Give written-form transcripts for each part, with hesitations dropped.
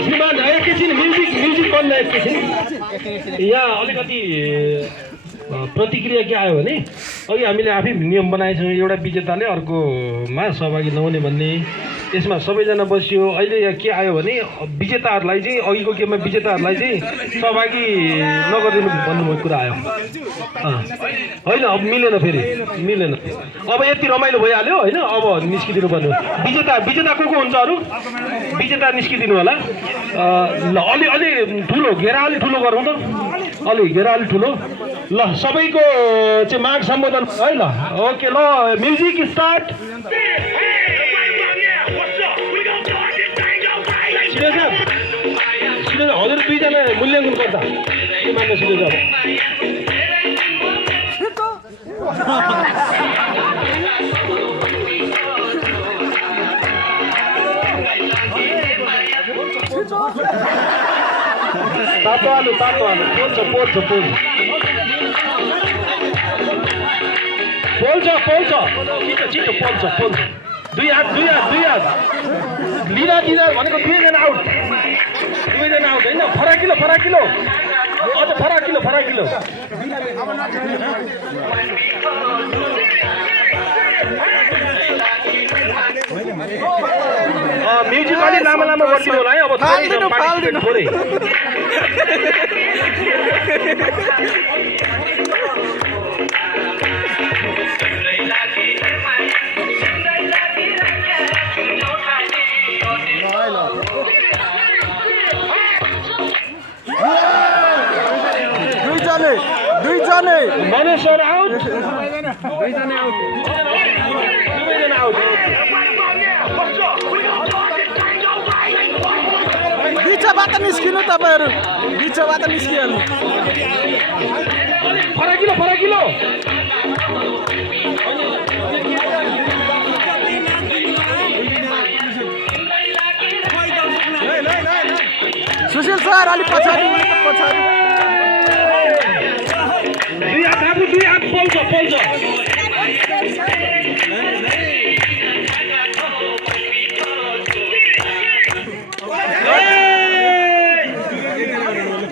श्रीमान एकैछिन म्युजिक बन्द एकैछिन। यहाँ अलिकति प्रतिक्रिया के आयो भने अघि हामीले आफै नियम बनाएछौँ, एउटा विजेताले अर्कोमा सहभागी नहुने भन्ने। त्यसमा सबैजना बसियो। अहिले यहाँ के आयो भने विजेताहरूलाई चाहिँ अघिको गेममा विजेताहरूलाई चाहिँ सहभागी नगरिदिनु भन्नुभएको कुरा आयो। होइन अब मिलेन, फेरि मिलेन। अब यति रमाइलो भइहाल्यो होइन, अब निस्किदिनु पर्ने। विजेता को हुन्छ अरू विजेता निस्किदिनु होला। ल अलि ठुलो घेरा अलि ठुलो गरौँ त, अलि घेरा अलि ठुलो। ल सबैको चाहिँ माग सम्बोधन है। ल ओके, ल म्युजिक स्टार्ट। हजुर दुईजना मूल्याङ्कन गर्दा के मान्न सिधै अब तातो आलु पोल्छ छिटो पोल्छ। दुई हात लिँदा भनेको दुईजना आउट होइन। फराकिलो अझ फराकिलो। म्युजिक अलि लामो गरिदिनु होला है। अब थोरै दुईजना मनेश सर आउट, दुईजना आउट। बिचबाट निस्किनु तपाईहरु, बिचबाट निस्किहाल्नु। फराकिलो सुशील सर अलि पछाडि। दुई हात पोल्छ।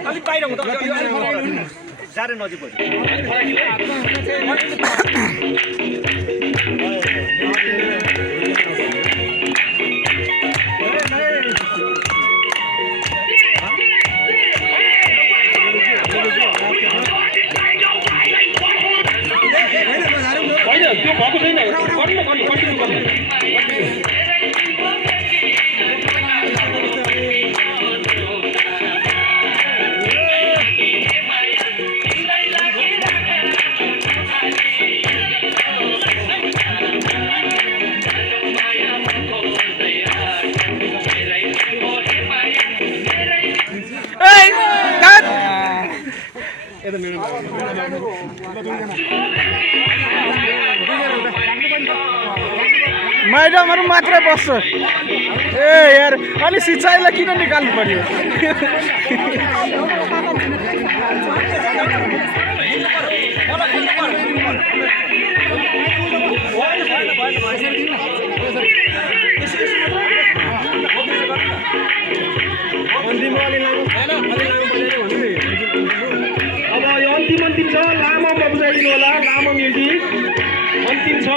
अलि बाहिर हुँदा जारे नजिक भयो। त्यो भएको छैन, कन्टिन्यू गर्नु। मैडमहरु मात्रै बस्छ। ए यार अलि सिँचाइलाई किन निकाल्नु पर्यो? अब यो अन्तिम छ, लामो बजाइदिनु होला, लामो म्युजिक। अन्तिम छ।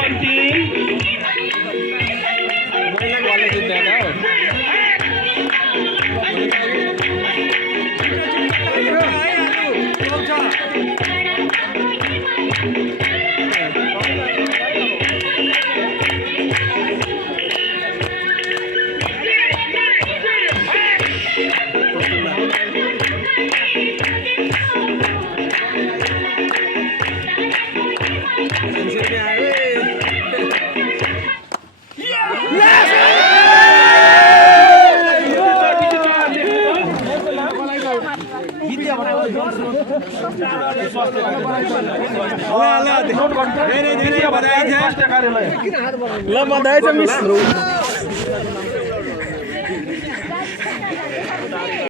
ल बधाई छ मिस।